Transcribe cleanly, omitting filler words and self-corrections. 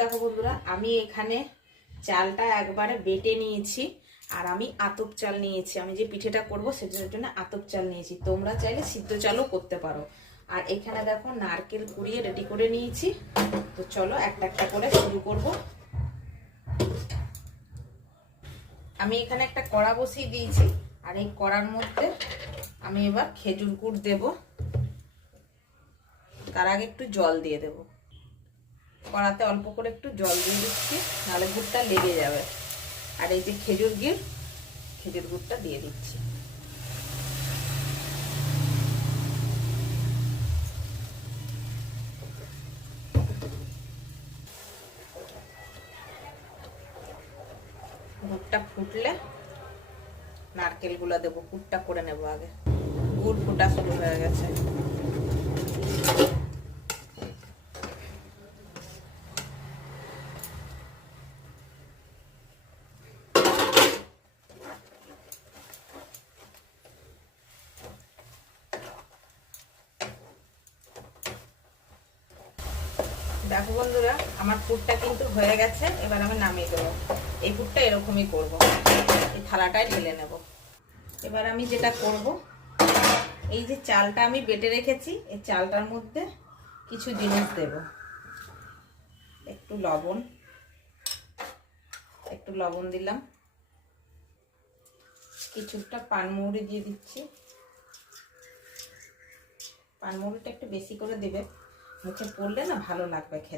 দেখো বন্ধুরা, আমি এখানে চালটা একবারে বেটে নিয়েছি আর আমি আতপ চাল নিয়েছি। আমি যে পিঠেটা করব সেটার জন্য আতপ চাল নিয়েছি। তোমরা চাইলে সিদ্ধ চালও করতে পারো। আর এখানে দেখো নারকেল কুড়িয়ে রেডি করে নিয়েছি। তো চলো একটা একটা করে শুরু করব। আমি এখানে একটা কড়া বসিয়ে দিয়েছি আর এই কড়ার মধ্যে আমি এবার খেজুর গুড় দেব। তার আগে একটু জল দিয়ে দেব। কড়াতে অল্প করে একটু জল দিয়ে দিচ্ছি, নাহলে গুড়টা লেগে যাবে। আর এই যে খেজুর গুড়টা দিয়ে দিচ্ছি। গুড়টা ফুটলে নারকেল গুলা দেবো। গুড়টা করে নেবো আগে। গুড় ফোটা শুরু হয়ে গেছে। দেখো বন্ধুরা, আমার পুরটা কিন্তু হয়ে গেছে। এবার আমি নামিয়ে দেবো। এই পুরটা এরকমই করব। এই থালাটায় ঢেলে নেব। এবার আমি যেটা করব, এই যে চালটা আমি বেটে রেখেছি, এই চালটার মধ্যে কিছু জিনিস দেব। একটু লবণ দিলাম। কিছুটা পানমৌরি দিয়ে দিচ্ছি। পানমৌরিটা একটু বেশি করে দেবে, মুখে পড়লে না ভালো লাগবে খেতে।